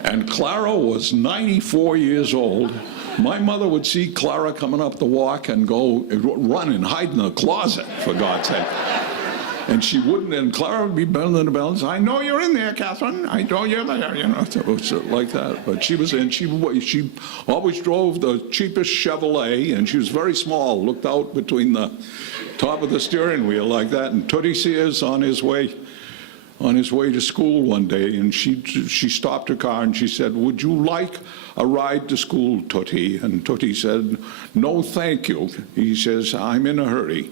And Clara was 94 years old. My mother would see Clara coming up the walk and go run and hide in the closet, for God's sake. And she wouldn't, and Clara would be bending the bell and say, I know you're in there, Catherine. I know you're there, you know, so like that. But she was in, she always drove the cheapest Chevrolet, and she was very small, looked out between the top of the steering wheel like that. And Tootie Sears on his way to school one day, and she stopped her car and she said, would you like a ride to school, Tootie? And Tootie said, no, thank you. He says, I'm in a hurry.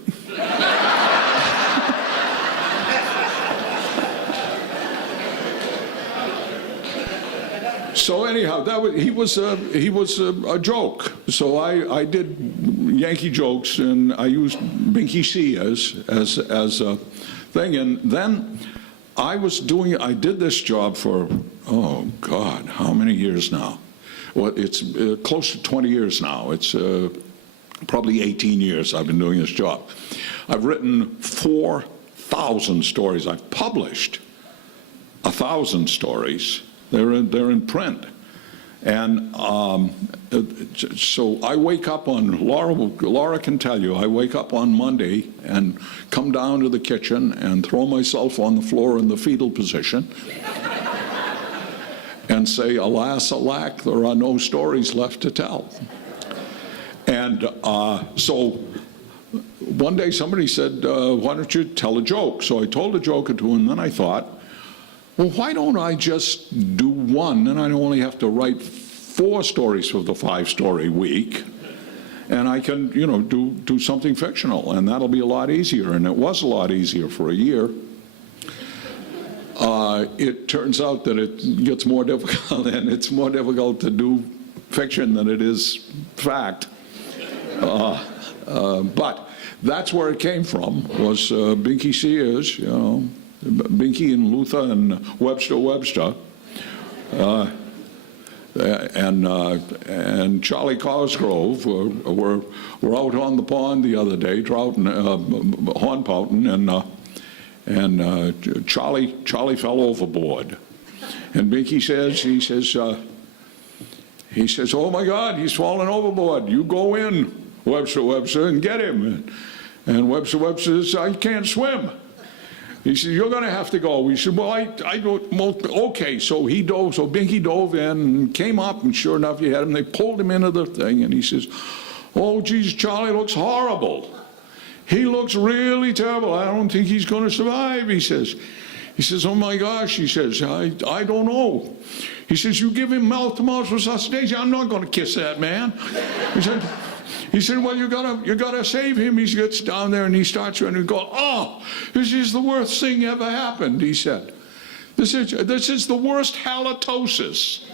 So anyhow, he was a joke. So I did Yankee jokes, and I used Binky C as a thing. And then I did this job for, oh God, how many years now? Well, it's close to 20 years now. It's probably 18 years I've been doing this job. I've written 4,000 stories. I've published 1,000 stories. They're in print. And so I wake up on, Laura can tell you, I wake up on Monday and come down to the kitchen and throw myself on the floor in the fetal position and say, alas, alack, there are no stories left to tell. And so one day somebody said, why don't you tell a joke? So I told a joke or two, and then I thought, well, why don't I just do one, and I only have to write 4 stories for the 5-story week, and I can, you know, do something fictional, and that'll be a lot easier. And it was a lot easier for a year. It turns out that it gets more difficult, and it's more difficult to do fiction than it is fact. But that's where it came from, was Binky Sears, you know, Binky and Luther and Webster, and Charlie Cosgrove were out on the pond the other day, trouting, horn pouting, and Charlie fell overboard. And Binky says, oh my God, he's fallen overboard. You go in, Webster, and get him. And Webster says, I can't swim. He said, you're going to have to go. We said, well, I don't, okay. So Binky dove in and came up, and sure enough, you had him. They pulled him into the thing, and he says, oh, geez, Charlie looks horrible. He looks really terrible. I don't think he's going to survive, he says. He says, oh, my gosh, he says, I don't know. He says, you give him mouth-to-mouth resuscitation. I'm not going to kiss that man. He said, well, you gotta save him. He gets down there and he starts running and go, oh, this is the worst thing ever happened, he said. This is the worst halitosis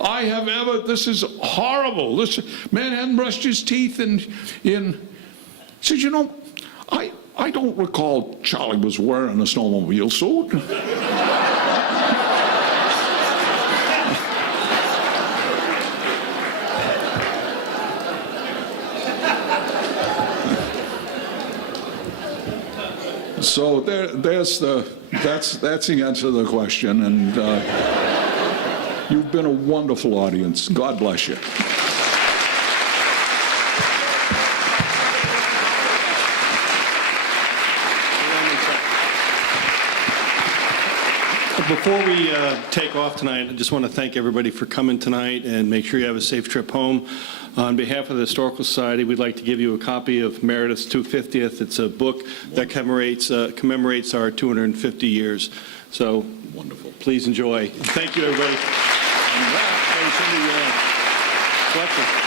I have ever, this is horrible. This man hadn't brushed his teeth he said, you know, I don't recall Charlie was wearing a snowmobile suit. So that's the answer to the question, and you've been a wonderful audience. God bless you. Before we take off tonight, I just want to thank everybody for coming tonight, and make sure you have a safe trip home. On behalf of the Historical Society, we'd like to give you a copy of Meredith's 250th. It's a book that commemorates our 250 years. So Wonderful. Please enjoy. Thank you, everybody. And that goes in the collection.